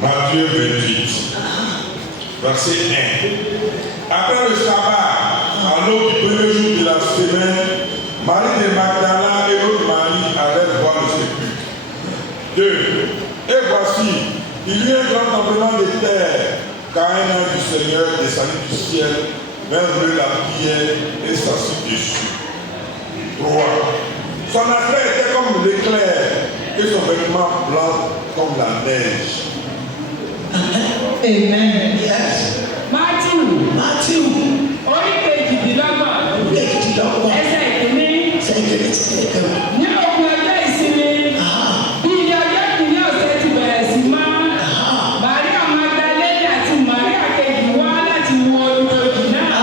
Matthieu 28, verset 1. Après le sabbat, à l'aube du premier jour de la semaine, Marie de Magdala et l'autre Marie allèrent voir le sépulcre. 2. Et voici, il y eut un grand tremblement de terre, car un ange du Seigneur descendit du ciel, vint rouler la pierre et s'assit dessus. 3. Son aspect était comme l'éclair et son vêtement blanc comme la neige. Amen. Yes. Matthew. Orí kejìdínlọ́gbọ̀n. Ẹsẹ̀ ìkíní. Ní òkú ọjọ́ ìsinmi. Bí iye ọjọ́ kìíní ọ̀sẹ̀ ti bẹ̀rẹ̀ sí mọ́. Màríà Magdalene àti Màríà kejì wá láti wo olùdókì náà.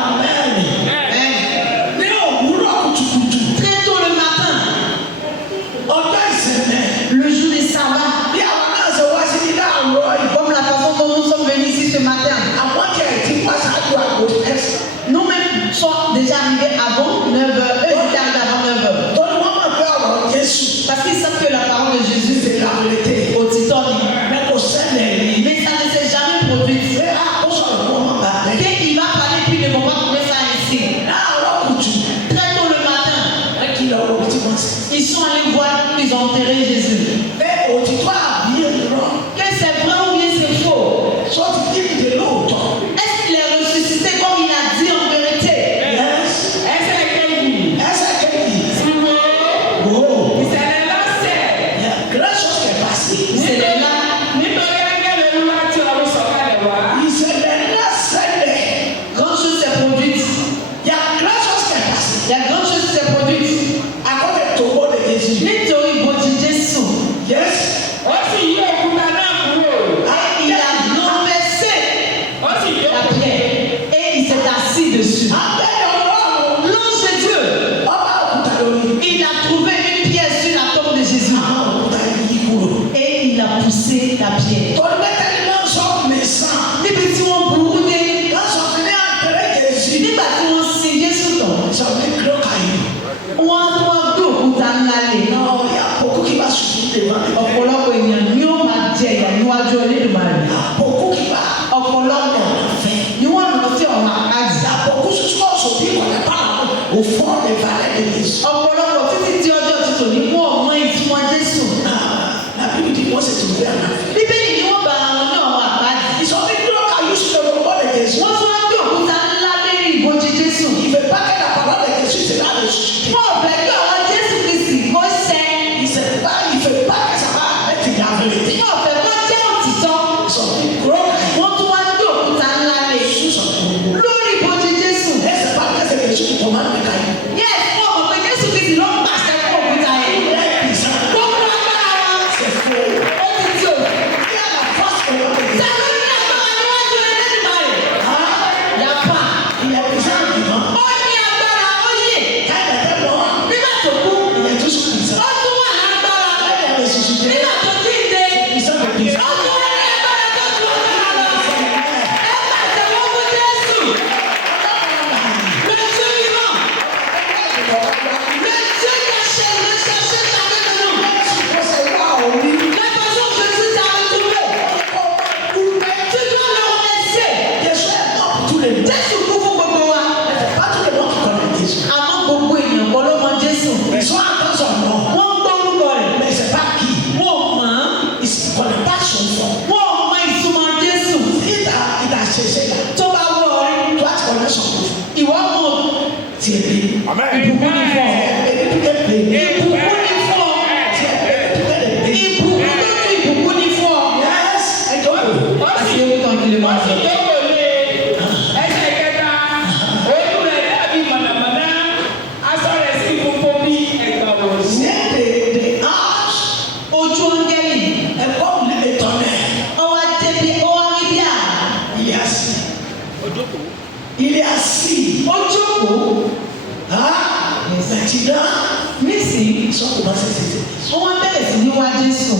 Ní òwúrọ̀ kùtùkùtù. Très tôt le matin. Ọjọ́ ìsinmi. Le jour du sabbat. Bí àwọn náà ṣe wá sí ilé àwọ̀ yìí. Comme la façon dont nous sommes venus ici ce matin. Àwọn kẹ̀ tí wọ́n ṣáájú àgbo ẹ̀sìn. Nous-mêmes sommes déjà arrivés avant 9h. Eux étaient arrivés avant 9h. Parce qu'ils savent que la parole de Jésus, c'est la vérité. Au titan, mais ça ne s'est jamais produit. Dès qu'il va parler, puis ne vont pas trouver ça ici. Très tôt le matin, ils sont allés voir, ils ont enterré Jésus. Que c'est vrai ou bien c'est faux? Est-ce qu'il est ressuscité comme il a dit en vérité? La pierre. Les petits ont bourré. Les bâtiments ont signé sous ton. On a tout pour t'en aller. Non, il y a beaucoup qui va subir devant. On va dire, nous va dire, nous va jouer de mal. Beaucoup qui va. On va faire. Nous va faire on va dire. Il y a beaucoup de choses qui sont pas au fond des valeurs de Jésus. On va dire, tu dis, moi, moi, il faut Jésus. La Bible dit, moi, c'est ouvert. Ils sont venus à Jésus sur le roi de Jésus. Il ne veut pas que la parole de Jésus se la ressuscite. Il ne sait pas, il ne fait pas que ça va être la vérité. Ils sont venus gros. Et c'est pas que c'est Jésus qui commande le caillou. Il est assis. Mais si on appelle ce niveau à Jésus,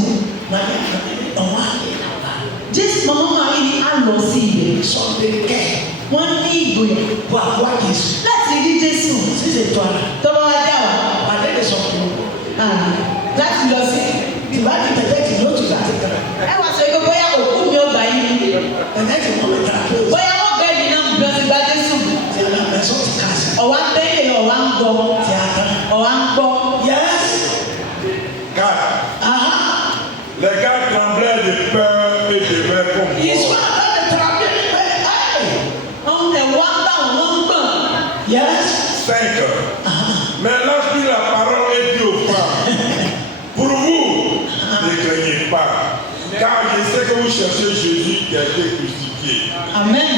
Jésus, maman Marie a l'ossile. Son déquet. Mon livre. Pour avoir Jésus. Là, tu dis Jésus. Si c'est toi là. Tu vas dire. Parler de son tour. Là, tu l'as. Tu vas dire peut-être une autre. Tu vas dire. Elle va se dire que Bóyá wọ́n bẹ́ẹ̀ ni náà bí wọ́n ti gba Jésù. Ọ̀wá ń bẹ́ẹ̀ ọ̀wá ń gbọ́. Ọ̀wá ń gbọ́. Car les gars tremblaient de peur et devaient comprendre. Yes. 5. Maintenant, puis la parole est due aux femmes. Pour vous, ne craignez pas, car je sais que vous cherchez Jésus qui a été crucifié. Amen.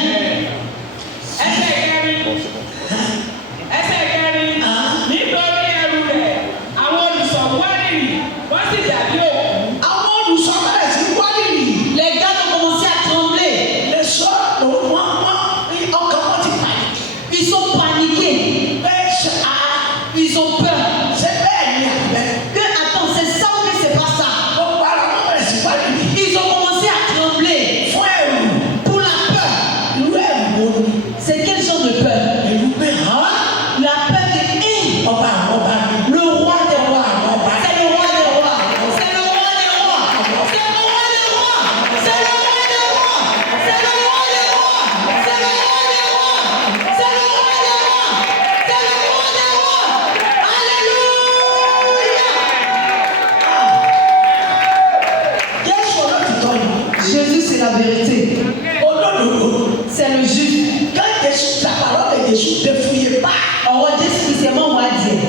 Les gars ont commencé à trembler. Ils sont paniqués. Ils ont peur. Que attends, c'est ça ou que c'est pas ça? Ils ont commencé à trembler. Pour la peur. C'est quel genre de peur? La peur de le roi des rois. C'est le roi des rois. C'est le roi des rois. C'est le roi des rois. C'est le roi des rois. C'est le roi des rois. C'est le roi des rois. C'est le roi des rois. C'est le roi des rois. Alléluia. Jésus, c'est la vérité. C'est le juste. Ọ̀rọ̀ Jésù kìí ṣe mọ́ wá díẹ̀.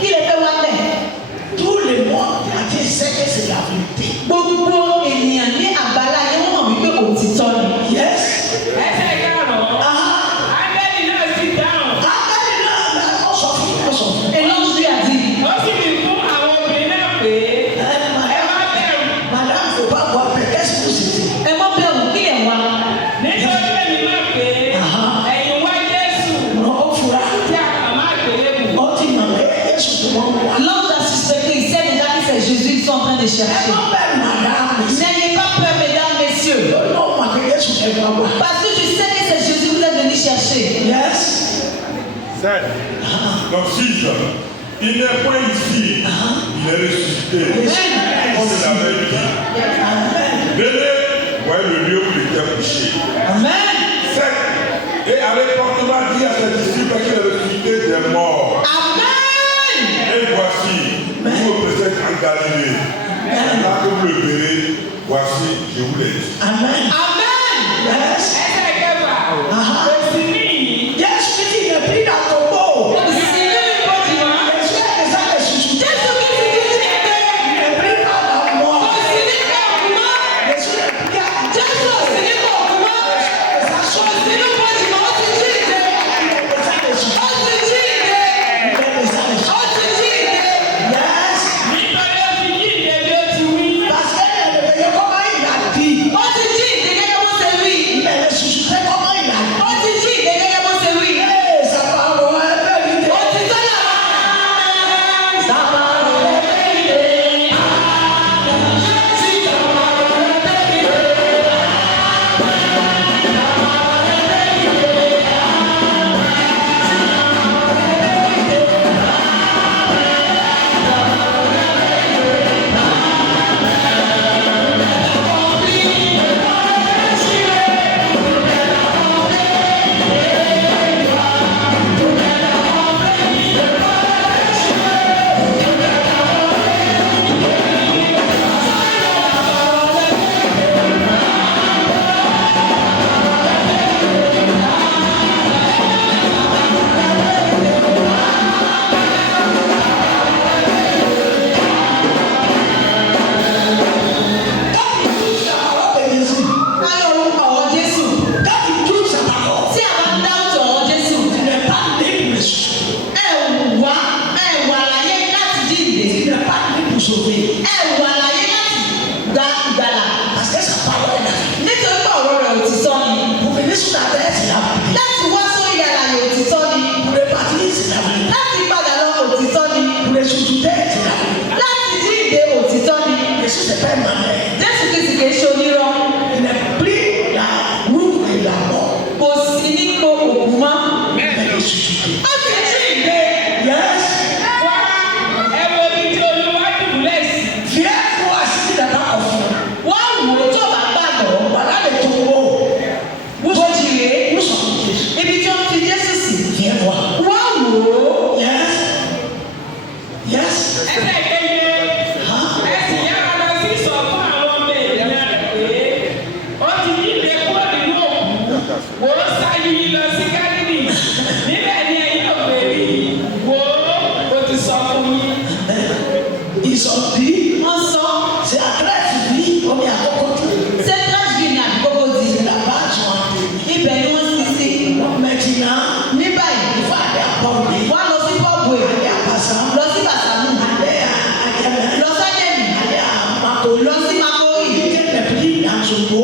Kí lè fẹ́ wá bẹ̀? Gbogbo ènìyàn ní àgbàlá yẹn wọ́n mọ̀ wípé òtítọ́ ni. Ẹsẹ̀ ìkarùn-ún. Áńgẹ́lì náà sì dáhùn. Èló ń ṣe àdí. Ó sì fi fún àwọn obìnrin náà pé ẹ má bẹ̀rù. Ẹ má bẹ̀rù kí lè wá. Nítorí èmi náà pé ẹ̀yin wá Jésù tí a kà má gbélébùú. L'homme a suspecté, il sait déjà que c'est Jésus qu'ils sont en train de chercher. N'ayez pas peur, mesdames, messieurs. Parce que je sais que c'est Jésus que vous êtes venus chercher. 7. Donc 6. Il n'est point ici, il est ressuscité. On l'avait dit. Venez, voyez le lieu où il était couché. Amen. 7. Et avec portement dit à ses disciples qu'il est ressuscité des morts. Amen. Et voici, vous me présente en Galilée. Là que vous le verrez, voici, je vous l'ai dit. Amen. Ẹsẹ̀ ìkẹfà. Èsì níyì. Nítorí ó ti jíǹde bí ó ti wí.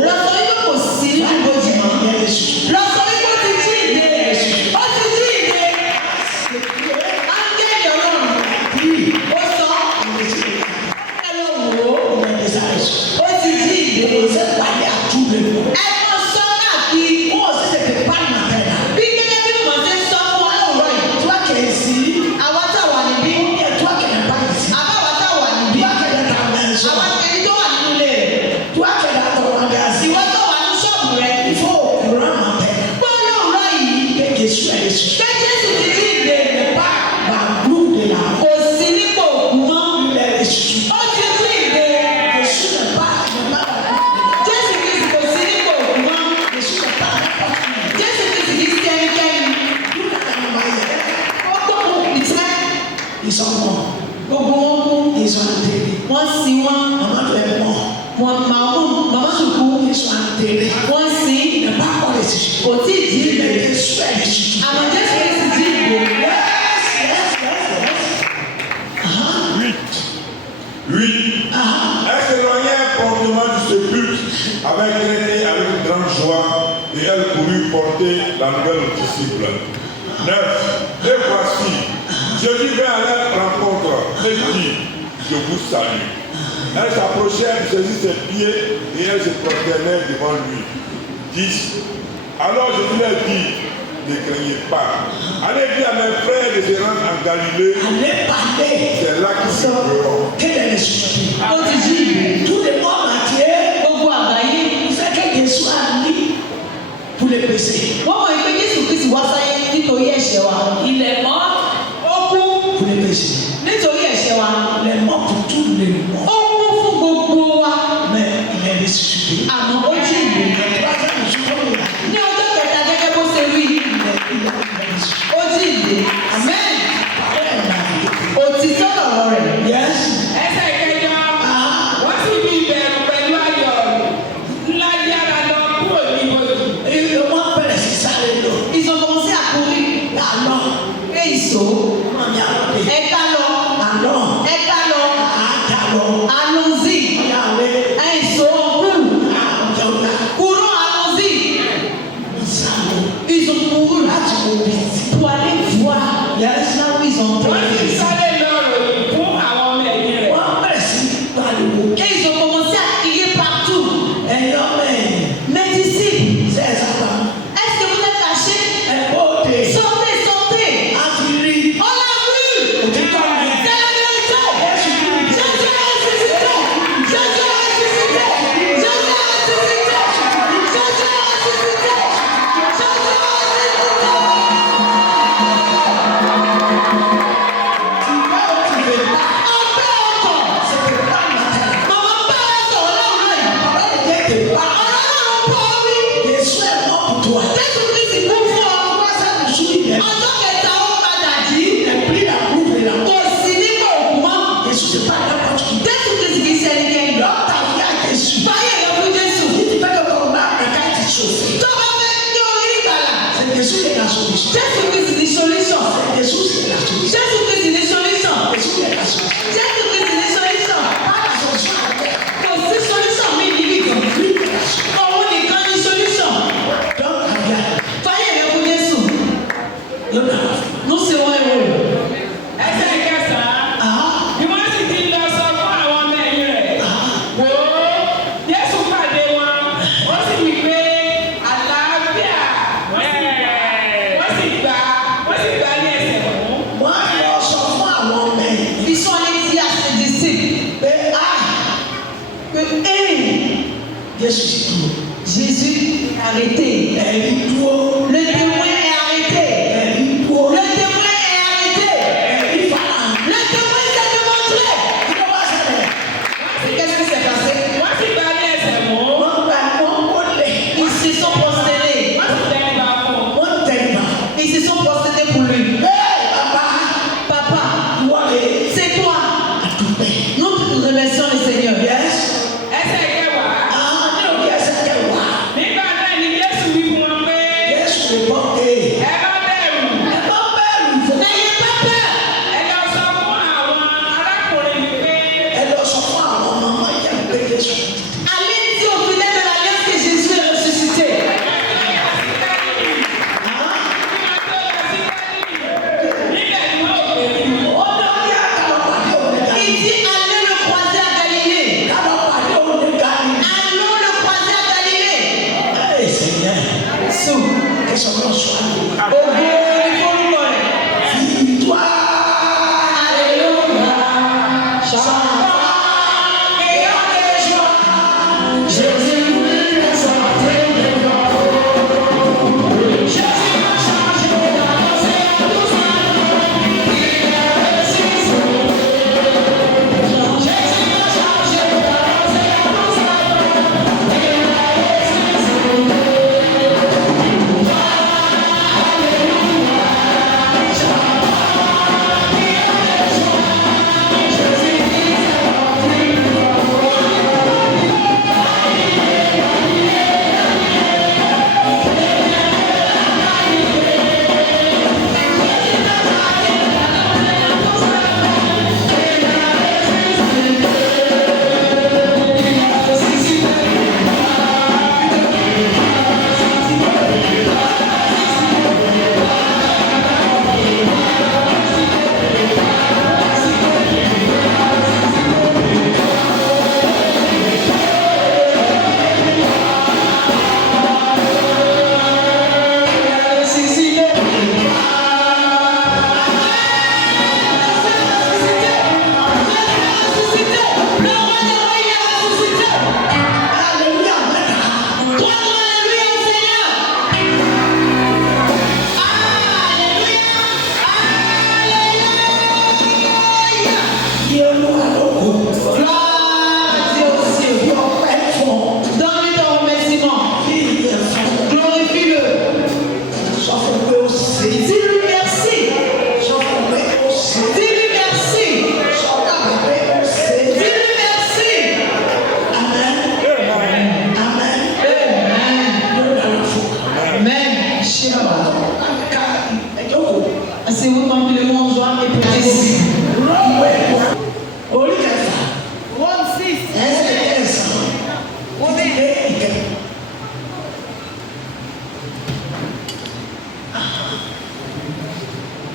lọ́sọ̀ yìí kò sí nínú ibojì mọ́. lọ́sọ̀ yìí kò ti jí ìdè. ó ti jí ìdè. áńgẹ́lì ọlọ́run. ó sọ. ẹ lọ wò ó. ó ti jí ìdè. ẹ mọ sọ náà kí. bí gẹ́gẹ́ bí mo ṣe sọ fún ọlọ́run yìí. àwa tá wà níbí. àbáwá tá wà níbí. àwa ẹni tó wà nínú ilé rẹ̀. ìwọ tó wà ní ṣọ́ọ̀bù rẹ̀. gbọ́dọ̀ rọ yìí. pé Jésù ti jí ìdè. kò sí nípò òkú mọ́. ó ti jí ìdè. Jésù Kristi kò sí nípò òkú mọ́. Jésù Kristi kì í sí ẹnikẹ́ni. ó gbóhùn ìtẹ́. gbogbo wọn kú. wọ́n sin wọn. màmá tó kú. wọ́n sin. kò tí ì jí ìdè. àmọ́ Jésù Kristi jí ìdè. Oui. Elle s'éloignait promptement du sépulcre avec crainte et avec grande joie, et elle courut porter la nouvelle aux disciples. 9. Et voici, Jésus vint à leur rencontre et dit, je vous salue. Elle s'approchait, elle saisit ses pieds et elle se prosternait devant lui. 10. Alors Jésus leur dit, ne craignez pas. Allez dire à mes frères de se rendre en Galilée. C'est là qu'ils seront. ó ti jí ìdè. gbogbo àgbáyé. wọ́n mọ̀ pé Jésù Kristi wá sáyé nítorí ẹ̀ṣẹ̀ wa. ilẹ̀ mọ́. ó kú. nítorí ẹ̀ṣẹ̀ wa. ó kú fún gbogbo wa. àmọ́ ó jí ìdè. ní ọjọ́ kẹta gẹ́gẹ́ bó ṣe wí. ó jí ìdè. amen. òtítọ́ lọ̀rọ̀ rẹ̀. ẹsẹ̀ ìkẹjọ. wọ́n sì fi ìbẹ̀rù pẹ̀lú ayọ̀ ńlá yára lọ kúrò ní ibojì. Ils ont commencé à courir. Et ils sont. Allons-y. Et ils sont en cours. Courons, allons-y. Ils ont couru pour aller voir là où ils ont été. Et ils ont commencé à crier partout. Mes disciples, est-ce que vous êtes cachés? Sortez, sortez. On l'a vu. C'est la vérité. Jésus a ressuscité. Jésus a ressuscité. Jésus a ressuscité. Jésus a ressuscité. Jésus a ressuscité. Encore. Maman parle sur l'homme. Jésù Kristi kú fún ọ. Ọjọ́ kẹta ó padà jí. Kò sí nígbà òkú mọ́. Jésù Kristi kì í ṣe ẹnikẹ́ni. Fáyé lọ fún Jésù. Tó bá fẹ́ kí orí ìgbàlà. Jésù Kristi ní solution. Jésù Kristi ní solution. Jésù Kristi ní solution. Kò sí solution mi níbí kan. Òun nìkan ní solution. Fáyé lọ fún Jésù. Nous serons heureux. ẹsẹ̀ ìkẹsàn-án. Bí wọ́n sì ti lọ sọ fún àwọn ọmọ ẹ̀yìn rẹ̀. Wò ó, Jésù pàdé wọn. Ó sì wí pé àlàáfíà. Wọ́n sì gbà ní ẹsẹ̀ mú. Ils sont allés dire à ses disciples. Jésus est arrêté. Le témoin est arrêté. Le témoin est arrêté. Le témoin s'est démontré. Qu'est-ce qui s'est passé? Wọ́n sì gbà ní ẹsẹ̀ mú. Ils se sont prosternés. Wọ́n sì tẹríba fún un. Ils se sont prosternés pour lui. Papa, c'est toi. Nous te remercions le Seigneur. Ẹsẹ̀ ìkẹwàá. Nígbà náà ni Jésù wí fún wọn pé. Jésù. Que son nom soit loué. Ògo ni forúkọ rẹ̀. Victoire. Alléluia. Chante et en de joie. Jésus nous sortait de gloire. Jésus m'a changé d'annoncer à tous ceux qui est ressuscité. Jésus m'a changé d'annoncer à tous ceux qui est ressuscité. Asseyez-vous tranquillement, joie et plaisir.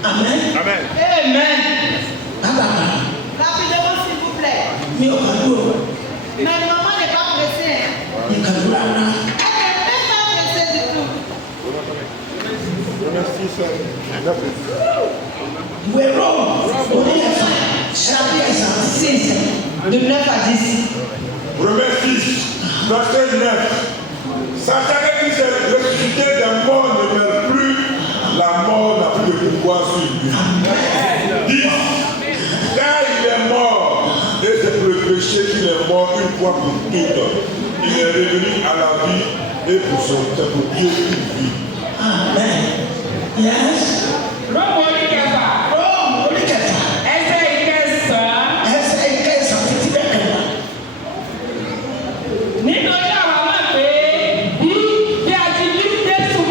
Amen. Amen. Amen. Rapidement, s'il vous plaît. Mais on va nous. Mais maman n'est pas pressée. Hein. Il can do that now. Elle n'est pas pressée du tout. We're wrong. On est les frères. Chapitre 6, De 9 à 10. Romains 6, verset 9. Sachant qu'il s'est ressuscité des morts ne meurt plus, la mort n'a plus de pouvoir sur lui. 10. Car il est mort, et c'est pour le péché qu'il est mort une fois pour toutes. Il est revenu à la vie, et pour c'est pour Dieu qu'il vit. Amen. Yes. Rome orí kẹfà. Rome orí kẹfà. Ẹsẹ̀ ìkẹsàn-án. Ẹsẹ̀ ìkẹsàn títí dẹ́kẹ̀wá. Nítorí àwa mọ̀ pé bí a ti ní Jésù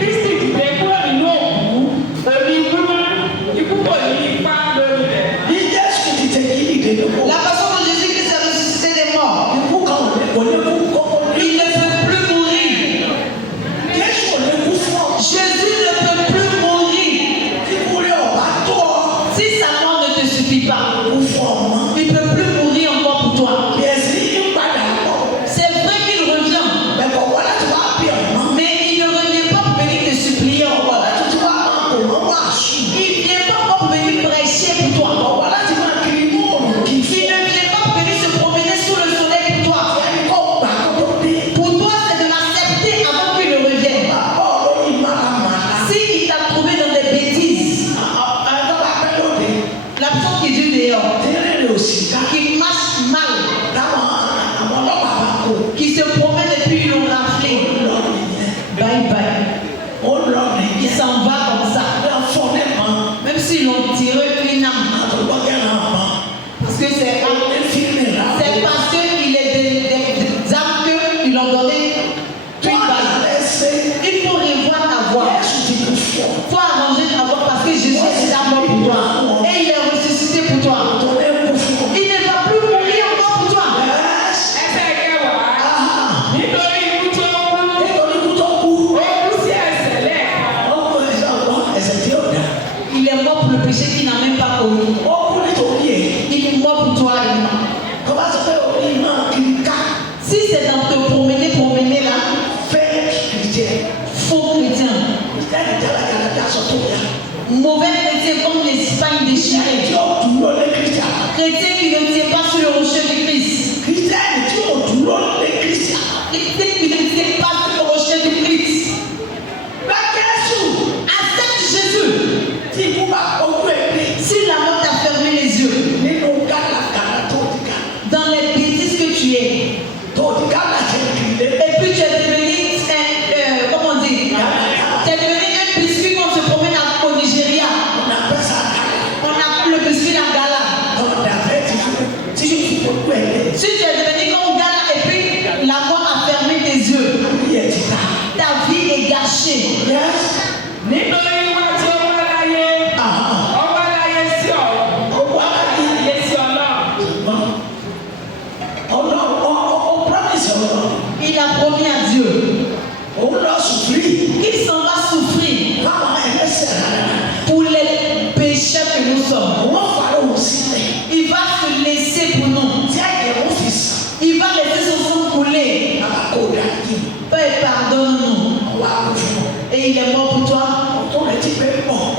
Kristi dìde kúrò nínú òkú, òní ikú kò ní ipá lórí rẹ̀. Bí Jésù ti tẹ̀ kí ìdè ló kó. La personne de Jésus-Christ est ressuscité des morts. Ikú kan ò lè kú kókó. Il ne peut plus mourir. Jésù ò lè kú fún ọ. Jésus ne peut plus mourir. Ikú rẹ̀ ọ̀bá tó ọ. Si sa mort ne te suffit pas, Kú fún ọmọ. il ne peut plus mourir encore pour toi. Bí ẹsẹ̀ yìí ń padà bọ̀. C'est vrai qu'il revient, Bẹ̀kọ̀ wọ́n láti wá bí ọ̀mọ́. mais il ne revient pas pour venir te supplier encore. Láti tí wá máa kò mọ́ wá sùn. Il ne vient pas encore pour venir prêcher pour toi. Wọ́n láti máa kiri inú òòrùn kì í fi. Il ne vient pas pour venir se promener sous le soleil pour toi. Ẹni kọ́ gbà kó tó dé. Pour toi, c'est de l'accepter avant qu'il ne revienne. Bàbá olórí máa. Si il t'a trouvé dans des bêtises, Àdọ́gba pẹ́ lóde. la personne qui dit dehors, Tẹ́lẹ̀ rẹ̀ ò sì ká. qui marche mal, Táwọn àwọn ọlọ́pàá bá kó. qui se promène et puis ils l'ont raflé, Lọ nìyẹn. bye bye. Ó lọ Il nìyẹn. s'en va comme ça. Lọ fọ́ mẹ́mọ́. Même s'ils l'ont tiré une âme. Àtọ̀gbọ́n kẹ́rin àmọ́. Parce que c'est parce qu'il est des âmes qu'ils ont donné une balle. Il faut revoir ta voix. Il faut arranger ta voix parce que Jésus est déjà mort pour toi. Et il est ressuscité pour toi. Il ne va plus mourir encore pour toi.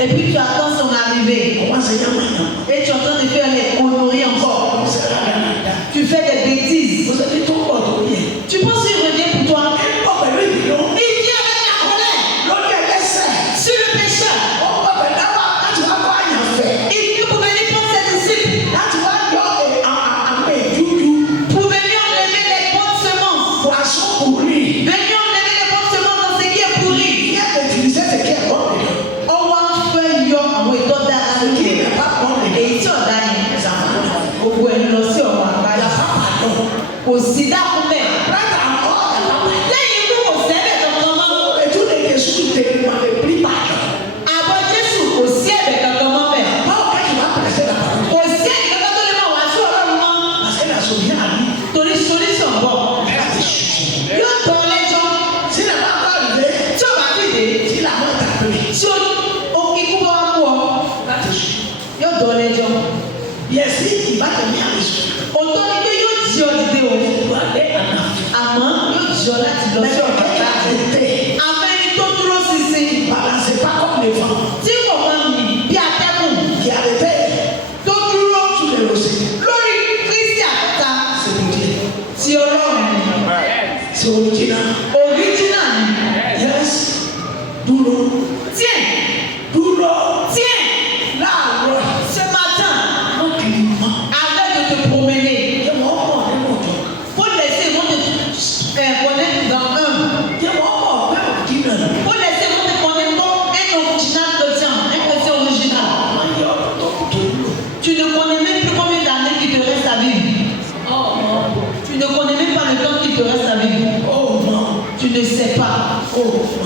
Et puis tu attends son arrivée. Et tu es en train de faire les conneries encore. Tu fais des bêtises. Tu penses qu'il revient pour toi? Il vient avec la colère sur le pécheur. Il vient pour venir prendre ses disciples. Pour venir enlever les bonnes semences. Venir enlever les bonnes semences dans ce qui est pourri. On va faire yo en méthode d'arrêter. Et ici on gagne. Au bout de l'océan, on va gagner. Au sida, on met.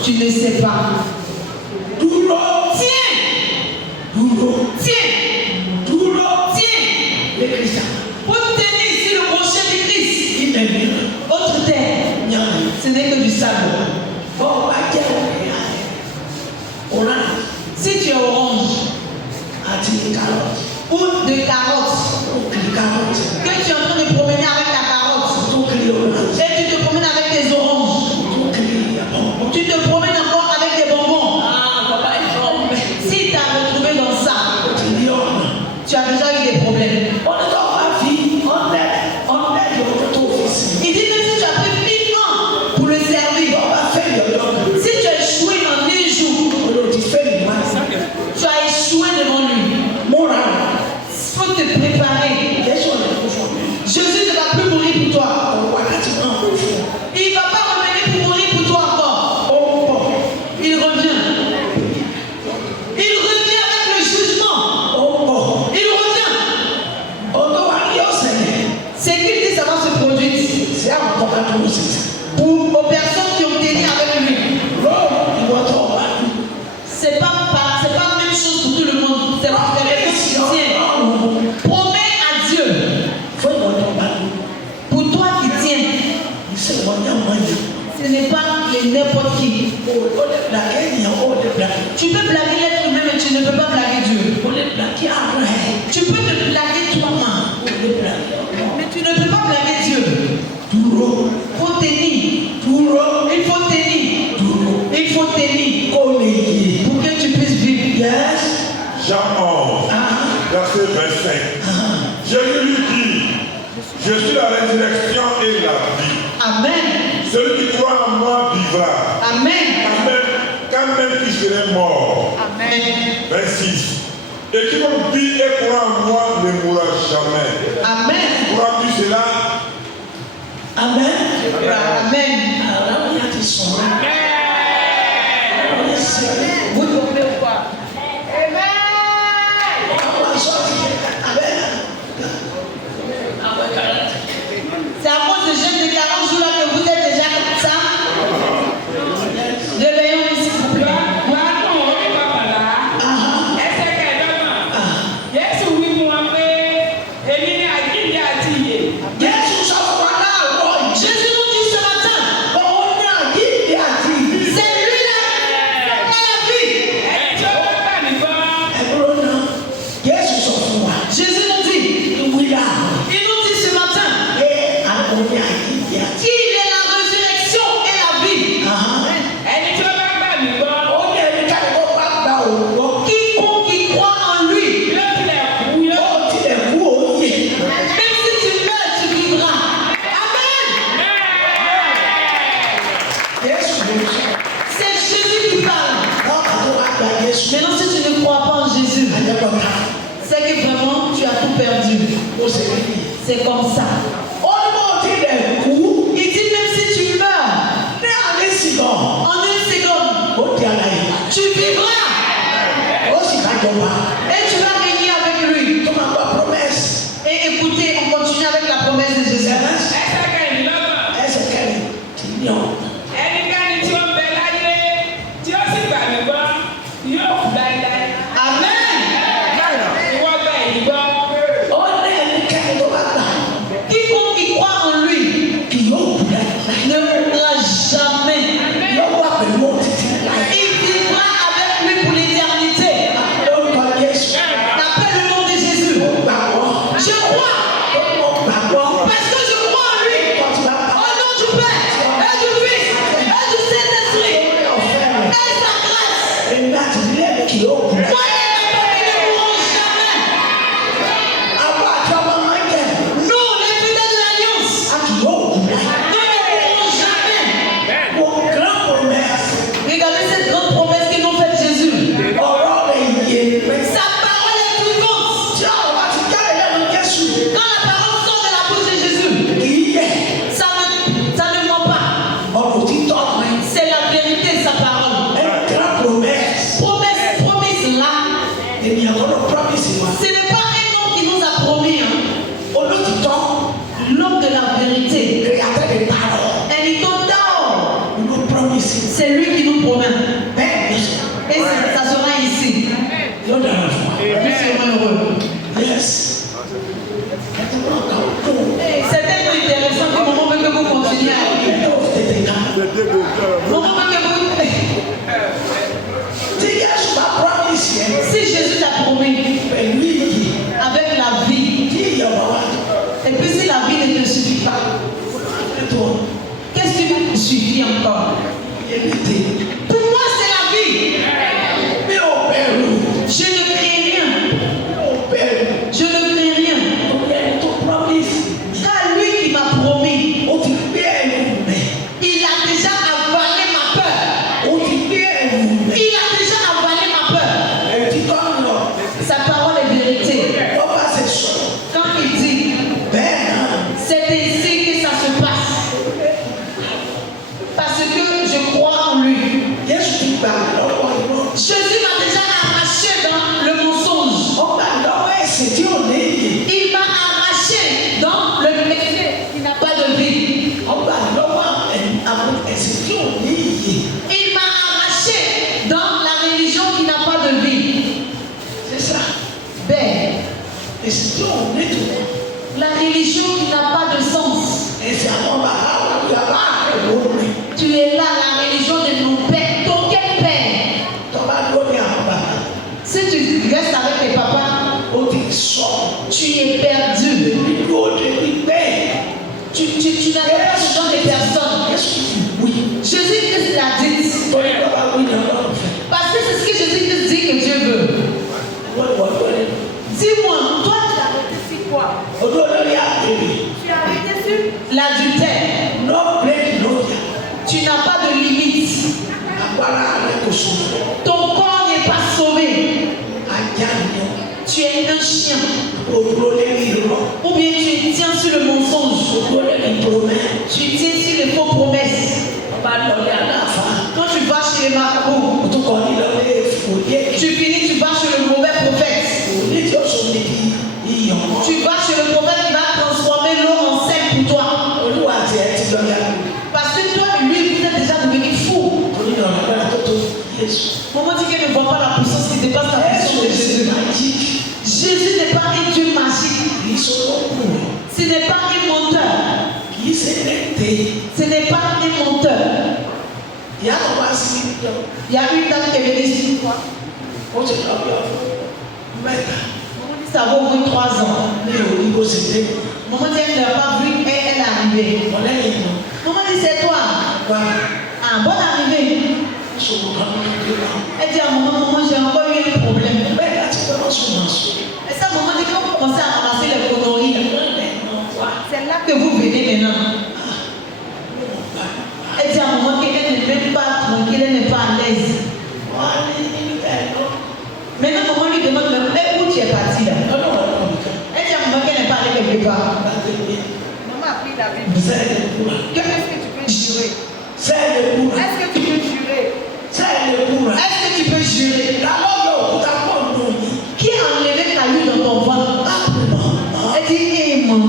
Tu ne sais pas. Tiens. Pour tenir ici le crochet du Christ. Autre terre. Ce n'est que du sable. Si tu es orange ou de carotte, que tu es en train de promener avec ta carotte, et tu te promènes avec tes oranges, tu te promènes encore avec des bonbons. Si tu as retrouvé dans ça, tu as déjà eu des problèmes. Il dit même si tu as pris 1000 ans pour le servir, si tu as échoué en 1 jour, tu as échoué devant lui. Il faut te préparer. Jésus ne va plus mourir pour toi. Il ne va pas revenir pour mourir pour toi encore. Il revient. Il revient avec le jugement. Il revient. C'est qu'il dit ça va se produire. Pour aux personnes qui ont tenu avec lui. C'est pas la même chose pour tout le monde. C'est pas les personnes qui tiennent. Promets à Dieu. Pour toi qui tiens. Ce n'est pas n'importe qui. Tu peux blaguer l'être humain, mais tu ne peux pas blaguer Dieu. Tu peux te blaguer toi-même, mais tu ne peux pas blaguer Dieu. Il faut tenir. Il faut tenir. Il faut tenir pour que tu puisses vivre. Jean 11, verset 25. Jésus lui dit, je suis la résurrection et la vie. Amen. Celui qui croit en moi vivra. Amen. Quand même qu'il serait mort. Amen. 26. Et quiconque vit et croit en moi ne mourra jamais. Amen. Crois-tu cela? Amen. Amen. Vous comprenez ou pas? C'est à cause de jeûne de 40 jours là que vous êtes déjà comme ça. Réveillons ici, s'il vous plaît. Jésus nous dit ce matin. c'est que vraiment tu as tout perdu. C'est comme ça. Il dit même si tu meurs, en une seconde, tu vivras. Et tu vas régner avec lui. Et écoutez, on continue avec la promesse de Jésus. Quiconque qui croit en lui ne mourra jamais. Il vivra avec lui pour l'éternité. Appelle le nom de Jésus. Je crois. Parce que je crois en lui. Au nom du Père, et du Fils, et du Saint-Esprit. Et sa grâce. Croyez maintenant qu'ils ne mourront jamais. Nous, les fidèles de l'Alliance, nous ne mourrons jamais. Regardez cette grande promesse que nous fait Jésus. Sa parole est vivante. Quand la parole sort de la bouche de Jésus, ça ne ment pas. C'est la vérité, sa parole. Promise là. Ce n'est pas un homme qui nous a promis. L'homme de la vérité. Et il c'est lui qui nous promet. Et ça sera ici. Nous serons heureux. C'est tellement intéressant que maman veut que vous continuez à lire. Maman veut que vous... Si Jésus t'a promis avec la vie, et puis si la vie ne te suffit pas, qu'est-ce qui te suffit encore? Pour moi, c'est la vie. Je ne crains rien. Je ne crains rien. Car lui qui m'a promis, il a déjà avalé ma peur. Il a déjà avalé ma peur. Sa parole est vérité. Quand il dit, c'est ainsi que ça se passe. Parce que je crois en lui. Jésus m'a déjà arraché dans le mensonge. Il m'a arraché dans le péché qui n'a pas de vie. Il m'a arraché dans la religion qui n'a pas de vie. Ben, la religion qui n'a pas de sens. Tu es là, la religion de nos pères. Ton quel père? Si tu restes avec tes papas, tu es perdu. Tu n'as pas besoin de personne. Jésus-Christ l'a dit. Parce que c'est ce que Jésus-Christ dit que Dieu veut. Dis-moi, toi tu as arrêté sur quoi? Tu as arrêté sur l'adultère. Tu n'as pas de limite. Ton corps n'est pas sauvé. Tu es un chien. Ou bien tu tiens sur le mensonge. Tu tiens sur les faux promesses. Quand tu vas chez les marabouts, tu finis, tu vas chez le mauvais prophète. Tu vas chez le prophète qui va transformer l'eau en sel pour toi. Parce que toi et lui, vous êtes déjà devenus fous. Maman dit qu'elle ne voit pas la puissance qui dépasse la puissance de Jésus. Jésus n'est pas un Dieu magique. Ce n'est pas un menteur. Ce n'est pas un menteur. Il y a une dame qui est venue ici. Maman dit ça vaut au moins 3 ans. Maman dit elle ne l'a pas vu et elle est arrivée. Maman dit c'est toi. Ah, bonne arrivée. Elle dit à maman, j'ai encore eu un problème. Et ça, maman dit quand vous commencez à ramasser les conneries, c'est là que vous venez maintenant. Elle dit à maman qu'elle n'est même pas tranquille, elle n'est pas à l'aise. Maintenant, maman lui demande, où tu es parti là? David. Qu'est-ce que tu peux jurer? Est-ce que tu peux jurer? Est-ce que tu peux jurer? Qui a enlevé caillou dans ton ventre? Elle dit, hé maman.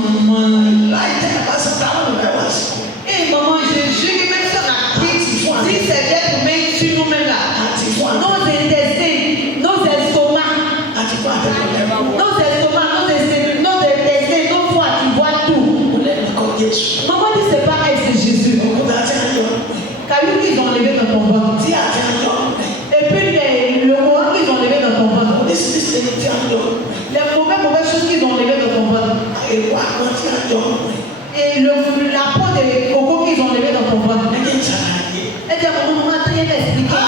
Hé maman, je jure que même si on a pris, si c'était pour mettre sur nous-mêmes là, nos intestins, nos estomacs, nos foies, tu vois tout. Maman dit, c'est pas elle, c'est Jésus. Caillou qu'ils ont enlevé dans ton ventre. Et puis le courant qu'ils ont enlevé dans ton ventre. Les mauvaises choses qu'ils ont enlevées dans ton ventre. Et la peau de coco qu'ils ont enlevée dans ton ventre. Elle dit à maman, attendez, expliquer.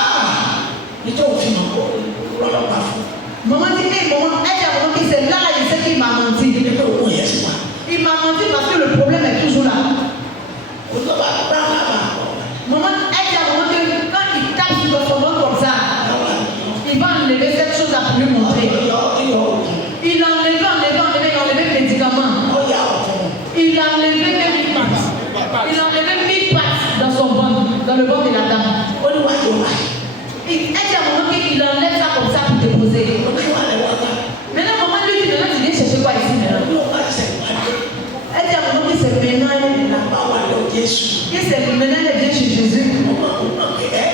Maman dit, hey, maman, elle dit à maman que c'est là, je sais qu'il m'a menti. Il m'a menti parce que le problème est toujours là. Maman, elle dit à maman que quand il tape sur son ventre comme ça, il va enlever cette chose à lui montrer. Il a enlevé le médicament. Il a enlevé 1000 pattes. Il a enlevé 1000 pattes dans son ventre, dans le ventre de la dame. Elle dit à maman qu'il enlève ça comme ça pour déposer. Maintenant, maman lui dit, maintenant tu viens chercher quoi ici maintenant? Elle dit à maman que c'est maintenant elle vient chez Jésus.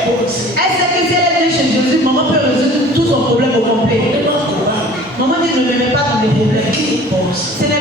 Elle sait que si elle vient chez Jésus, maman peut résoudre tout son problème au complet. Maman dit, ne me mets pas dans les problèmes. Ce n'est